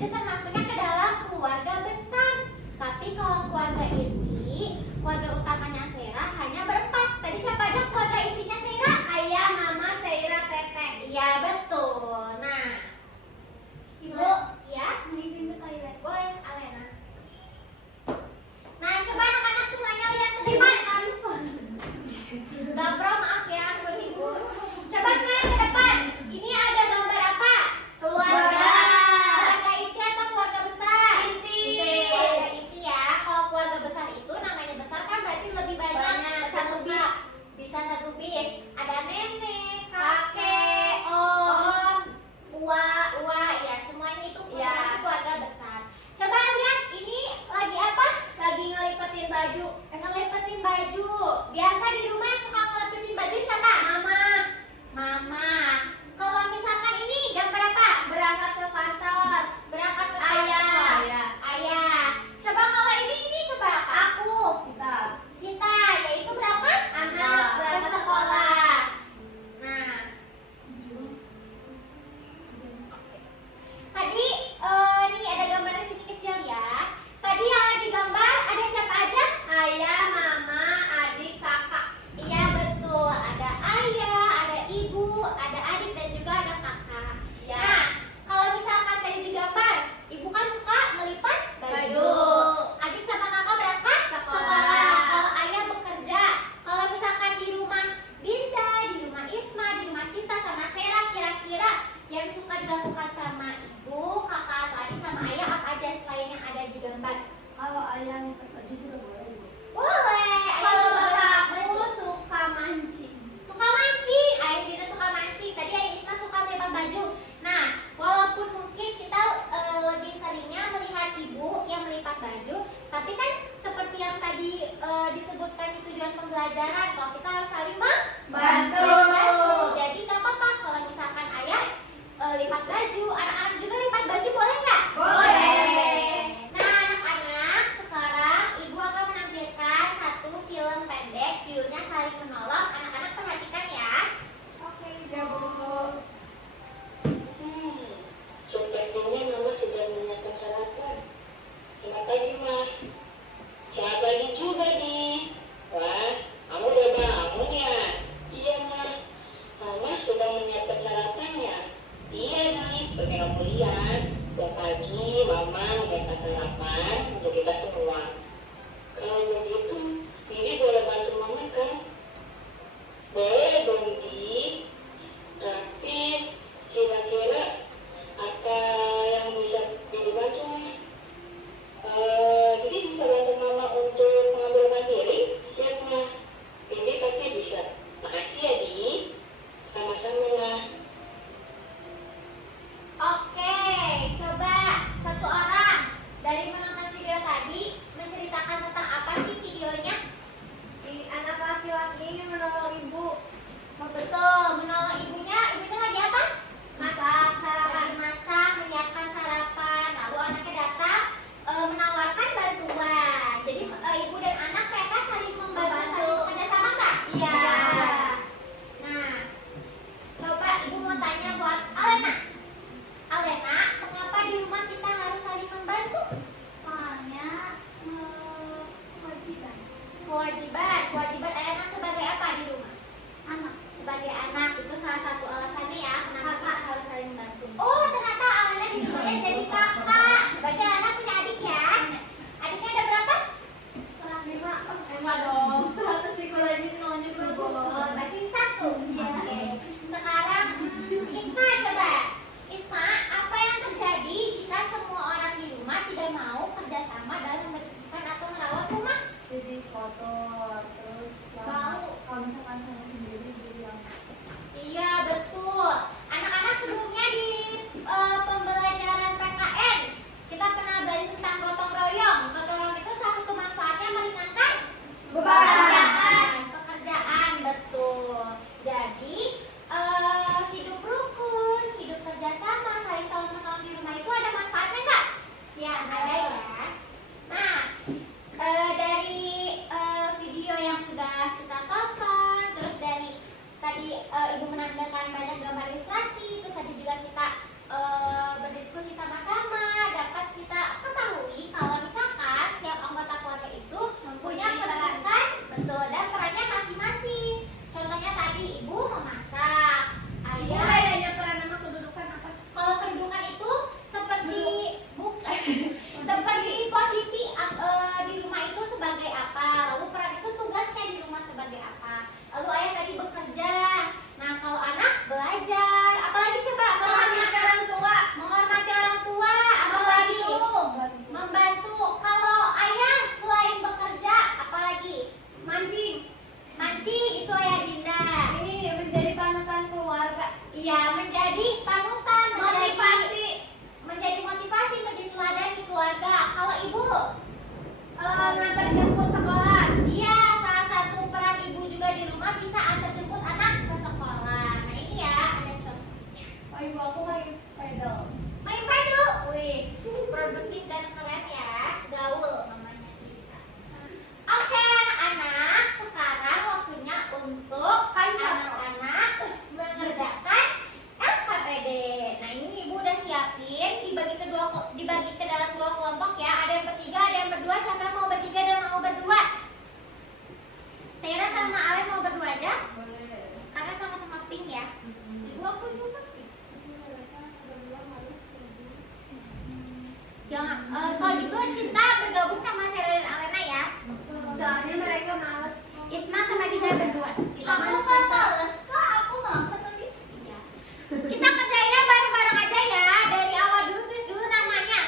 itu termasuknya ke dalam keluarga besar. Tapi kalau keluarga inti, keluarga utamanya Seira hanya berempat. Tadi siapa aja keluarga intinya Seira? Ayah, mama, Seira, teteh. Iya betul. Nah, Ibu, ya? Izin ke toilet. Boleh, Alena. Nah, coba anak-anak semuanya lihat ke depan. Gapro, maaf ya, berhibur. Coba lihat ke depan. Ini ada gambar apa? Keluarga. Keluarga inti atau keluarga besar? Inti. Keluarga inti ya. Kalau keluarga besar itu namanya besar kan berarti lebih banyak. Satu bis. Bisa satu bis. Ada nenek, kakek, om, uwa, ya semuanya itu keluarga besar. Coba lihat ini lagi apa? Lagi ngelipetin baju. Ngelipetin baju. Biasa di rumah yang suka ngelipetin baju siapa? Mama. Kalau misalkan ini gambar apa? Berangkat ke kantor. Berangkat ke kantor. Ayah. Coba kalau ini coba apa? Aku. Kita. Yaitu berangkat? Anak ke sekolah. Nah. Tadi nih ada gambar di sini kecil ya. Tadi yang ada di gambar ada siapa aja? Ayah, mama, adik, kakak. Iya betul. Ada ayah, ada ibu, ada adik dan juga ada kakak. Ya. Nah, kalau misalkan tadi di gambar, ibu kan suka melipat baju. Adik sama kakak berangkat sekolah. Kalau ayah bekerja. Kalau misalkan di rumah Dinda, di rumah Isma, di rumah Cinta sama Seira, kira-kira yang suka dilakukan sama ibu, kakak, atau adik sama ayah apa aja selain yang ada di gambar? Kalau ayah lipat baju juga boleh. Boleh. Kalau Ayah aku suka mancing. suka mancing. Ayah Dina suka mancing. Tadi ayah Isma suka melipat baju. Nah, walaupun mungkin kita lebih seringnya melihat ibu yang melipat baju, tapi kan seperti yang tadi disebutkan di tujuan pembelajaran, kalau kita harus saling Bantu. Jadi nggak apa-apa kalau misalkan ayah lipat baju, anak-anak juga lipat baju, boleh nggak? Boleh. Nah, anak-anak, sekarang ibu akan menampilkan satu film pendek, judulnya Saling Menolong. Anak-anak perhatikan ya. Oke, ya Bu. Sepertinya Mama sudah menyiapkan sarapan. Selamat pagi, Mas. Selamat pagi juga, Di. Wah, kamu udah bangun ya? Iya, Mas. Mama sudah menyiapkan sarapannya. Iya, Di. Seperti kamu lihat, tiap pagi Mama menyiapkan sarapan untuk kita semua. Kalau begitu, Didi boleh bantu Mama kan? Boleh dong, Di. Tapi kira-kira apa yang bisa dibantu? Jadi bisa bantu Mama untuk mengambil mandiri? Siap, Ma. Jadi pasti bisa. Makasih ya, Di. Sama-sama, Ma. Oke, coba satu orang dari menonton video tadi menceritakan tentang apa sih videonya? Anak laki-laki ini menolong ibu. Betul, menolong ibunya. Ibunya lagi apa? Masak sarapan, menyiapkan sarapan. Lalu anaknya datang menawarkan bantuan. Jadi ibu dan anak mereka saling membantu, saling kerjasama nggak? Iya. Nah, coba ibu mau tanya buat Alena. Alena, mengapa di rumah kita harus saling membantu? Soalnya kewajiban. Kewajiban Alena sebagai apa di rumah? Anak. Sebagai anak, itu salah satu alasannya ya kenapa kakak harus saling membantu. Oh, ternyata Alena di rumahnya jadi kakak. Berarti Alena punya adik ya? Adiknya ada berapa? 105. Emang dong. 100 dikurangin nolnya Oh, berarti satu. Oke. Sekarang Isma coba. Isma, apa yang terjadi jika semua orang di rumah tidak mau kerjasama dalam membersihkan atau merawat rumah? Jadi kotor, terus Bau. kalau misalkan saya sendiri jadi yang Iya, betul. Anak-anak sebelumnya di pembelajaran PKN kita pernah belajar tentang gotong royong. Gotong royong itu salah satu manfaatnya meringankan pekerjaan, betul. Jadi hidup rukun, hidup kerjasama, saling tolong menolong di rumah itu ada manfaatnya nggak? Ya, ada ya. Nah, dari video yang sudah kita tonton, terus dari tadi ibu menampilkan banyak gambar ilustrasi, terus tadi juga kita berdiskusi sama-sama Iya, menjadi panutan, menjadi motivasi, menjadi teladan di keluarga. Kalau ibu ngantar jemput sekolah, iya, salah satu peran ibu juga di rumah bisa antar jemput anak ke sekolah. Nah ini ya ada contohnya. Oh, ibu aku main pedal. Main padu, wih, produktif dan keren ya, gaul mamanya cerita. Oke anak-anak, sekarang waktunya untuk anak-anak mengerjakan LKPD. Nah ini ibu udah siapin, dibagi ke dalam dua kelompok ya. Ada yang bertiga, ada yang berdua. Siapa yang mau bertiga dan mau berdua? Sarah sama Ale mau berdua aja? Boleh. Karena sama-sama pink ya. Ibu aku juga pink. Jangan, kalau gitu Cinta bergabung sama Sarah dan Alena ya. Soalnya mereka males. Isma sama Dina berdua. Aku kan males, Kak. Aku nggak nulis. Iya. Kita kerjainnya bareng-bareng aja ya. Dari awal dulu tulis dulu namanya.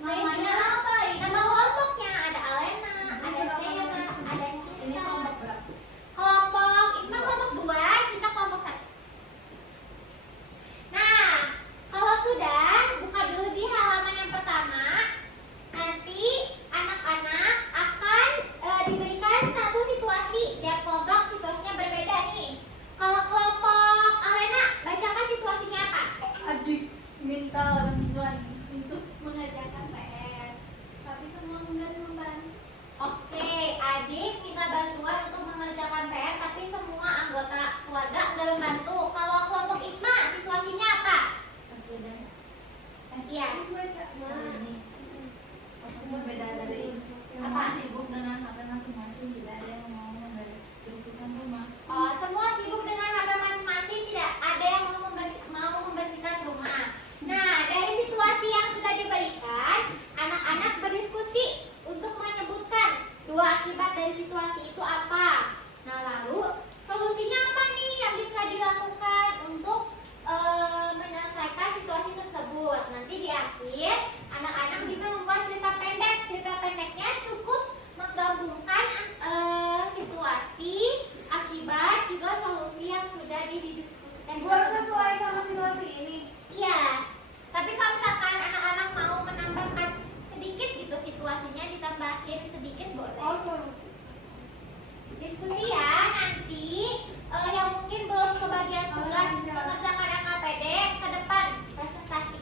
Namanya apa ini? Nama kelompoknya ada Alena, ada Sarah, ada Ini Cinta. kelompok berapa? Kelompok Isma kelompok 2, Cinta kelompok 1. Nah, kalau sudah buka dulu di halaman yang pertama. Nanti anak-anak akan diberikan satu situasi. Tiap kelompok situasinya berbeda nih. Kalau kelompok Alena, bacakan situasinya apa? Adik minta bantuan untuk mengerjakan PR, tapi semua enggan membantu. Oke, adik minta bantuan untuk mengerjakan PR, tapi semua anggota keluarga enggak membantu. Kalau kelompok Isma, situasinya apa? Iya. Berbeda dari apa sibuk dengan HP masing-masing, tidak ada yang mau membersihkan rumah. Oh, semua sibuk dengan HP masing-masing, tidak ada yang mau membersihkan rumah. Nah, dari situasi yang sudah diberikan, anak-anak berdiskusi untuk menyebutkan dua akibat dari situasi itu apa. Nah, lalu solusinya apa nih yang bisa dilakukan untuk menyelesaikan situasi tersebut. Nanti di akhir, anak-anak bisa membuat cerita pendek. Cerita pendeknya cukup menggabungkan situasi, akibat, juga solusi yang sudah didiskusikan. Sesuai sama situasi ini. Iya, tapi kalau misalkan anak-anak mau menambahkan sedikit gitu situasinya, ditambahin sedikit boleh. Solusi. Diskusi ya, nanti yang mungkin belum kebagian tugas mengerjakan LKPD ke depan presentasi.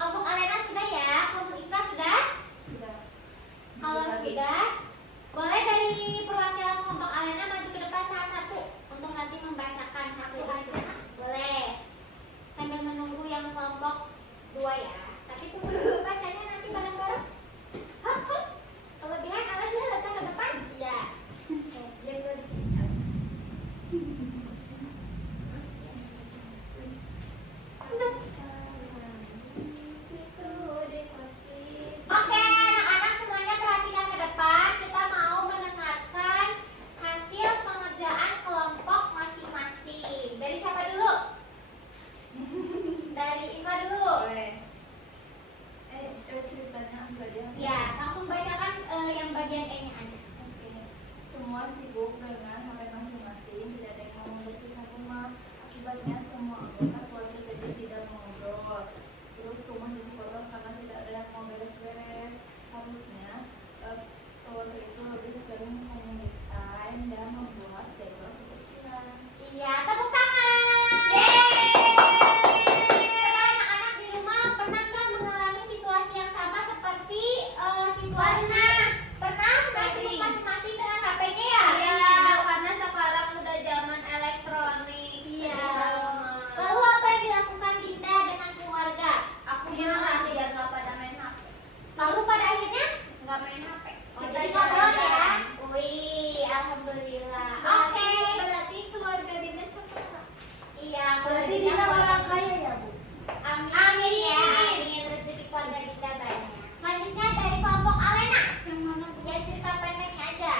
Kelompok Alena sudah ya, kelompok Isma sudah? Sudah. Kalau sudah, boleh dari perwakilan kelompok Alena maju ke depan salah satu untuk nanti membacakan hasil diskusi. Boleh. Sambil menunggu yang kelompok 2 ya. Tapi tunggu dulu bacanya nanti bareng-bareng. Hop, hop. Kelebihan Alena datang ke depan? Iya. Biar gue di sini. Oke, anak-anak semuanya perhatikan ke depan. Kita mau mendengarkan hasil pengerjaan kelompok masing-masing. Dari siapa dulu? Dari Isma dulu. Boleh. Ceritanya belajar. Ya, langsung bacakan yang bagian E-nya aja. Oke. Semua sibuk dengan HP masing-masing, tidak ada yang mau membersihkan rumah. Akibatnya semua anggota keluarga jadi tidak mengobrol. Terus rumah jadi kotor karena tidak ada yang mau beres-beres. Harusnya keluarga itu lebih sering community time dan membuat jadwal kebersihan. Iya, tepuk tangan. Yeay. Anak-anak di rumah pernah nggak mengalami situasi yang sama seperti situasi pernah sibuk masing-masing dengan HP-nya ya? Iya, karena sekarang udah zaman elektronik. Iya. Lalu apa yang dilakukan Dinda dengan keluarga? Aku Iya. marah biar nggak pada main HP. Lalu pada akhirnya Nggak main HP. kita ngobrol ya. Wih, alhamdulillah. Oke. Berarti keluarga Dinda sempurna. Iya. Berarti keluarga Dinda orang kaya ya, Bu? Amin. Amin ya. Amin. Rezeki keluarga Dinda banyak. Selanjutnya dari kelompok Alena. Yang mana, Bu? Ya cerita pendeknya aja.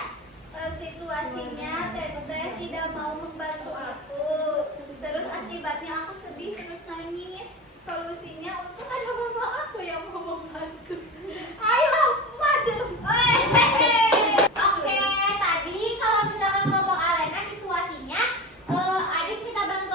Situasinya Teteh tidak mau membantu aku. Terus akibatnya aku sedih terus nangis. Solusinya untuk ada mama aku yang mau membantu. Ayo, madu. Oke, tadi kalau misalkan kelompok Alena situasinya adik minta bantuan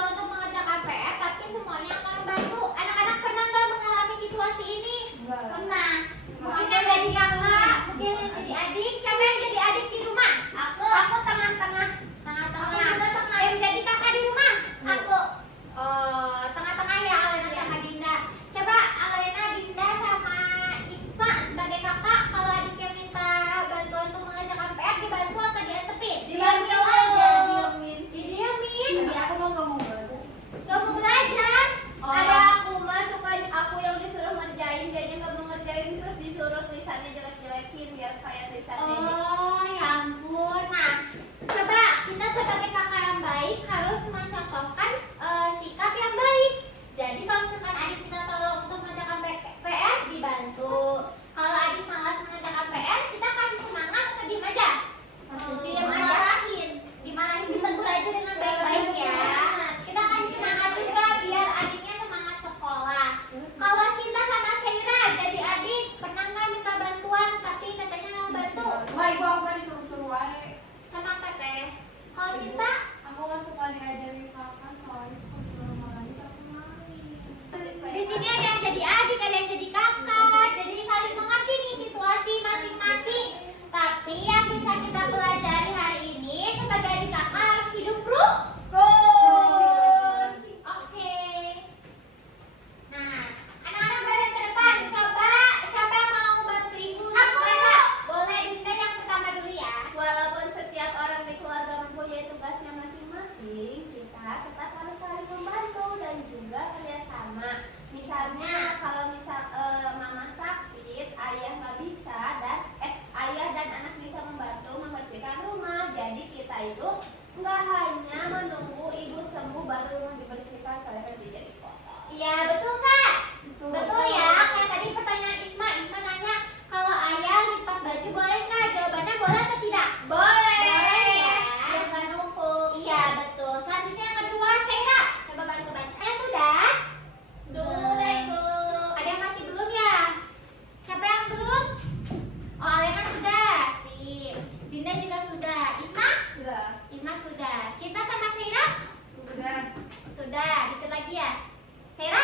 tulisannya jelek-jelekin biar kayak tulisannya. Oh ya ampun. Nah, coba kita sebagai kakak yang baik harus mencontohkan sikap yang baik. Jadi kalau misalkan adik minta tolong untuk mengerjakan PR, dibantu. Kalau adik malas mengerjakan PR, kita kasih semangat atau diem aja? Diem aja. Dimarahin, ditegur aja dengan baik-baik ya. Kita kasih semangat juga biar adiknya semangat sekolah. Kalau Cinta sama Seira, jadi adik pernah nggak minta bantuan tapi katanya nggak bantu? Wah, ibu aku mah disuruh-suruh wae. Sama teteh. Kalau Cinta, Aku nggak suka diajarin kakak soalnya suka dimarah-marahin tapi main. di sini ada yang jadi adik, ada yang jadi kakak. Jadi saling mengerti nih situasi masing-masing. Tapi yang bisa kita pelajari hari ini sebagai adik kakak harus hidup rukun. Oke. Nah, anak-anak badan ke depan. Coba siapa yang mau bantu ibu? Aku. Boleh Dinda yang pertama dulu ya. Walaupun setiap orang di keluarga mempunyai tugasnya masing-masing, kita tetap harus saling membantu dan juga kerjasama. Misalnya kalau mama sakit, ayah nggak bisa dan ayah dan anak bisa membantu membersihkan rumah. Jadi kita itu nggak hanya menunggu ibu sembuh baru rumah dibersihkan soalnya nanti jadi kotor. Iya, betul Kak. Betul ya. Kayak tadi pertanyaan Isma nanya kalau ayah lipat baju boleh nggak? Jawabannya boleh atau tidak? Boleh. Ya. Biar nggak numpuk. Iya betul. Selanjutnya yang kedua, Seira. Coba bantu baca. Sudah? Sudah Ibu. Ada yang masih belum ya? Siapa yang belum? Oh, Alena sudah. Sip. Dinda juga sudah. Isma? Sudah. Isma sudah. Cinta sama Seira? Sudah. Sudah. Dikit lagi ya. Seira?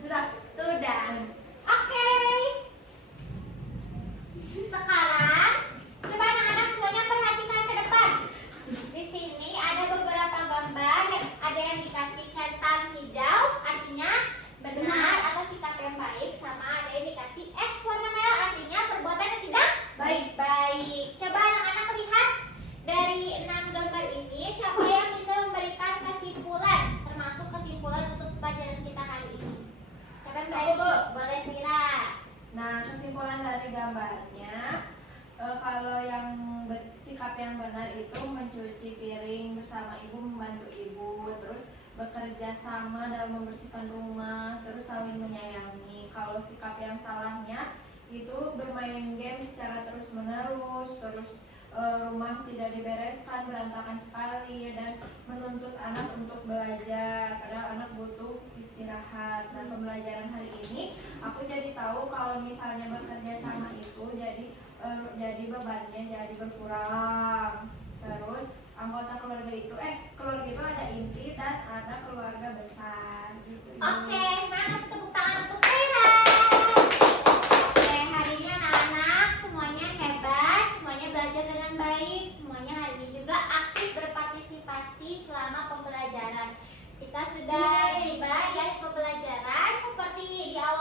Sudah. Sudah. Oke. Sekarang coba anak-anak semuanya perhatikan ke depan. Di sini ada beberapa gambar yang ada yang dikasih centang hijau, artinya benar atau sikap yang baik, sama ada yang dikasih X warna merah, artinya perbuatan yang tidak Baik. baik. Coba anak-anak lihat dari 6 gambar ini siapa yang bisa memberikan kesimpulan, termasuk kesimpulan untuk pelajaran kita hari ini. Siapa yang berani? Aku, Bu. Boleh Sira. Nah, kesimpulan dari gambarnya, kalau yang sikap yang benar itu mencuci piring bersama ibu, membantu ibu, terus bekerja sama dalam membersihkan rumah, terus saling menyayangi. Kalau sikap yang salahnya itu bermain game secara terus-menerus, terus rumah tidak dibereskan, berantakan sekali, dan menuntut anak untuk belajar padahal anak butuh istirahat. Nah, pembelajaran hari ini aku jadi tahu kalau misalnya bekerja sama itu jadi bebannya jadi berkurang. Terus anggota keluarga itu ada inti dan ada keluarga besar gitu. Oke, semangat, tepuk tangan untuk Sira. Oke, hari ini anak-anak semuanya hebat, semuanya belajar dengan baik, semuanya hari ini juga aktif berpartisipasi selama pembelajaran. Kita sudah tiba di akhir pembelajaran. Seperti di awal